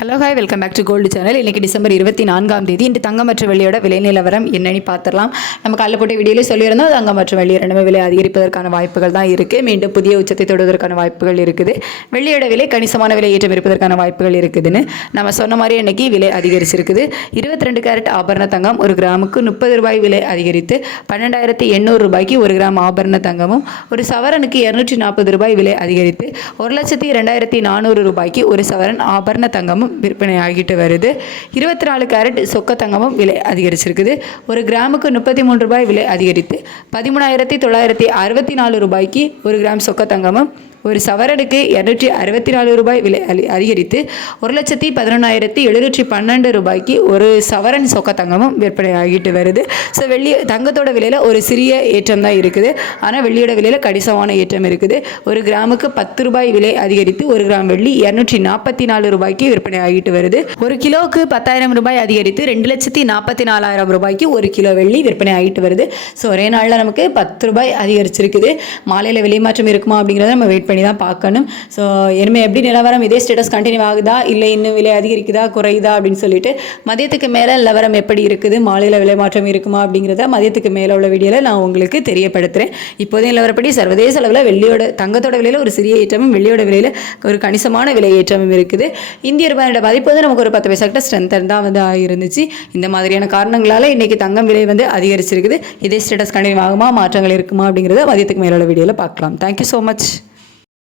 Hello hi welcome back to gold channel. இன்றைக்கி December 24ஆம் தேதி இன்று தங்கம் மற்றும் வெள்ளியோட விலை நிலவரம் என்னன்னு பார்த்துடலாம். நம்ம காலைல போட்ட வீடியோலேயே சொல்லியிருந்தோம், தங்கம் மற்றும் வெள்ளி ரெண்டுமே விலை அதிகரிப்பதற்கான வாய்ப்புகள் தான் இருக்குது. மீண்டும் புதிய உச்சத்தை தொடுவதற்கான வாய்ப்புகள் இருக்குது. வெள்ளியோட விலை கணிசமான விலை ஏற்றம் இருப்பதற்கான வாய்ப்புகள் இருக்குதுன்னு நம்ம சொன்ன மாதிரி இன்றைக்கி விலை அதிகரிச்சிருக்குது. 22 கேரட் ஆபரண தங்கம் ஒரு கிராமுக்கு 30 ரூபாய் விலை அதிகரித்து 12,800 ரூபாய்க்கு ஒரு கிராம் ஆபரண தங்கமும், ஒரு சவரனுக்கு 240 ரூபாய் விலை அதிகரித்து 1,02,400 ரூபாய்க்கு ஒரு சவரன் ஆபரண தங்கமும் விற்பனை ஆகிட்டு வருது. 24 கேரட் சொக்க தங்கமும் விலை அதிகரிச்சிருக்குது. ஒரு கிராமுக்கு 33 ரூபாய் விலை அதிகரித்து 13,964 ரூபாய்க்கு ஒரு கிராம் சொக்க தங்கமும், ஒரு சவரனுக்கு 264 ரூபாய் விலை அதிகரித்து 1,11,712 ரூபாய்க்கு ஒரு சவரன் சொக்க தங்கமும் விற்பனை ஆகிட்டு வருது. ஸோ தங்கத்தோட விலையில் ஒரு சிறிய ஏற்றம் தான் இருக்குது. ஆனால் வெள்ளியோட விலையில் கணிசமான ஏற்றம் இருக்குது. ஒரு கிராமுக்கு 10 ரூபாய் விலை அதிகரித்து ஒரு கிராம் வெள்ளி 244 ரூபாய்க்கு விற்பனை ஆகிட்டு வருது. ஒரு கிலோவுக்கு 10,000 ரூபாய் அதிகரித்து 2,44,000 ரூபாய்க்கு ஒரு கிலோ வெள்ளி விற்பனை ஆகிட்டு வருது. ஸோ ஒரே நாளில் நமக்கு 10 ரூபாய் அதிகரிச்சிருக்குது. மாலையில் விலை மாற்றம் இருக்குமா அப்படிங்கிறத நம்ம வெயிட் பண்ணி தான் பார்க்கணும். ஸோ இனிமேல் எப்படி நிலவரம் இதே ஸ்டேட்டஸ் கண்டினியூ ஆகுதா இல்லை இன்னும் விலை அதிகரிக்குதா குறையுதா அப்படின்னு சொல்லிட்டு மதியத்துக்கு மேலே நிலவரம் எப்படி இருக்குது, மாலையில் விலை மாற்றம் இருக்குமா அப்படிங்கிறத மதியத்துக்கு மேலே உள்ள வீடியோவில் நான் உங்களுக்கு தெரியப்படுத்துகிறேன். இப்போதைய நிலவரப்படி சர்வதேச அளவில் வெள்ளியோட தங்கத்தோட விலையில் ஒரு சிறிய ஏற்றமும் வெள்ளியோட விலையில் ஒரு கணிசமான விலை ஏற்றமும் இருக்குது. இந்திய ரூபாயோட மதிப்பு வந்து நமக்கு ஒரு 10 பைசா ஸ்ட்ரென்த் தான் வந்து இருந்துச்சு. இந்த மாதிரியான காரணங்களால் இன்றைக்கி தங்கம் விலை வந்து அதிகரிச்சிருக்குது. இதே ஸ்டேட்டஸ் கண்டினியூ ஆகுமா, மாற்றங்கள் இருக்குமா அப்படிங்கிறத மதியத்துக்கு மேலே உள்ள வீடியோவில் பார்க்கலாம். Thank you so much.